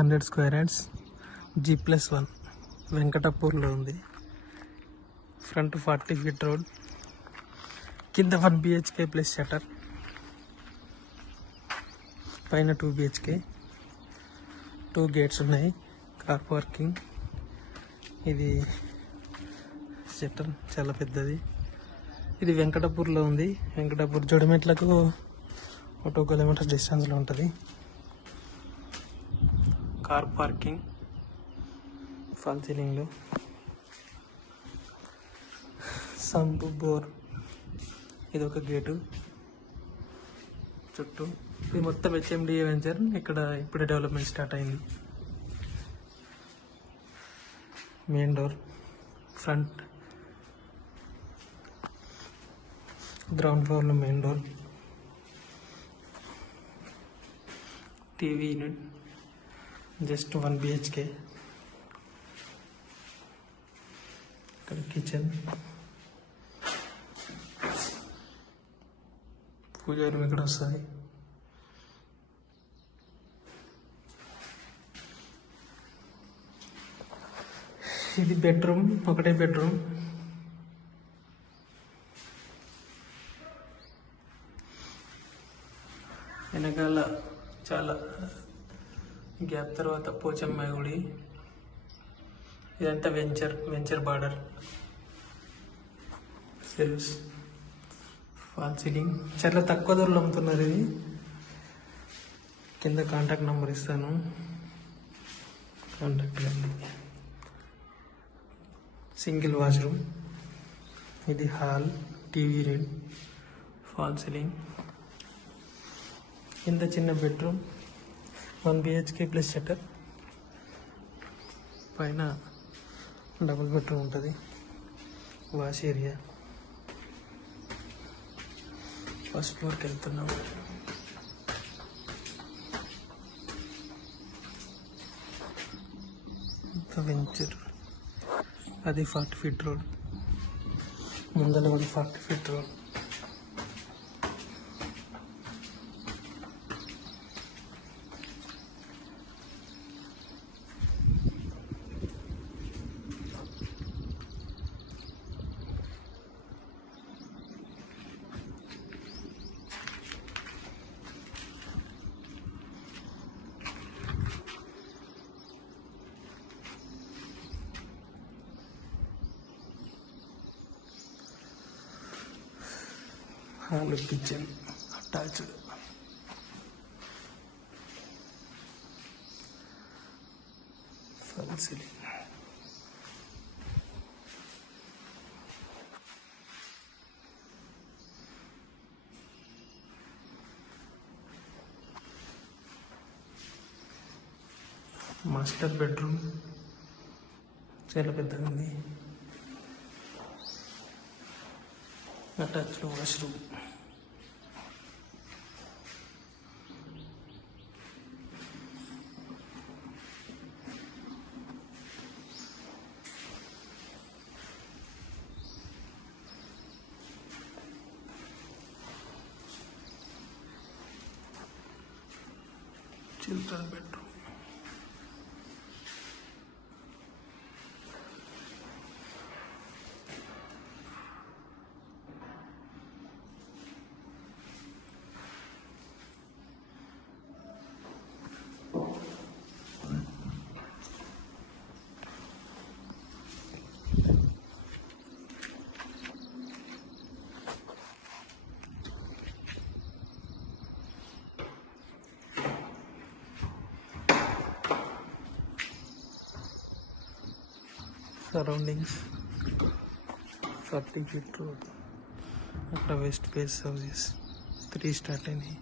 100 square yards G+1 వెంకటపూర్లో ఉంది. Front 40 feet road, కింద 1 BHK plus shutter, పైన 2 BHK, 2 గేట్స్ ఉన్నాయి, కార్ పార్కింగ్. ఇది షటర్ చాలా పెద్దది. ఇది వెంకటపూర్లో ఉంది. వెంకటపూర్ జోడిమెట్లకు 2 కిలోమీటర్స్ డిస్టెన్స్లో ఉంటుంది. కార్ పార్కింగ్, ఫాల్ సీలింగ్లో సంప్, బోర్. ఇది ఒక గేటు చుట్టూ. ఇది మొత్తం HMDA వెంచర్. ఇక్కడ ఇప్పుడే డెవలప్మెంట్ స్టార్ట్ అయింది. మెయిన్ డోర్, ఫ్రంట్ గ్రౌండ్ ఫ్లోర్లో main door, TV unit, just 1 BHK. ఇక్కడ కిచెన్, పూజ రూమ్ ఇక్కడ వస్తుంది. ఇది బెడ్రూమ్, ఒకటే బెడ్రూమ్. వెనకాల చాలా గ్యాప్ తర్వాత పోచమ్మ గుడి. ఇదంతా venture border, sales, false ceiling. చాలా తక్కువ ధరలో అమ్ముతున్నారు ఇది. కింద కాంటాక్ట్ నెంబర్ ఇస్తాను, కాంటాక్ట్ రండి. Single washroom. ఇది hall, TV unit, false ceiling. కింద చిన్న బెడ్రూమ్, 1 BHK ప్లస్ షటర్, పైన డబుల్ బెడ్రూమ్ ఉంటుంది. Wash area. ఫస్ట్ ఫ్లోర్కి వెళ్తున్నాం. వెంచర్. అది 40 ఫీట్ రోడ్, ముందర కూడా 40 feet road. Hall, kitchen attached. Fall ceiling. Master bedroom చాలా పెద్దగా ఉంది. Attached washroom. Children bedroom. Surroundings 40 feet road. అక్కడ వెస్ట్ ఫేస్ హౌసెస్ 3 స్టార్ట్ అయినాయి.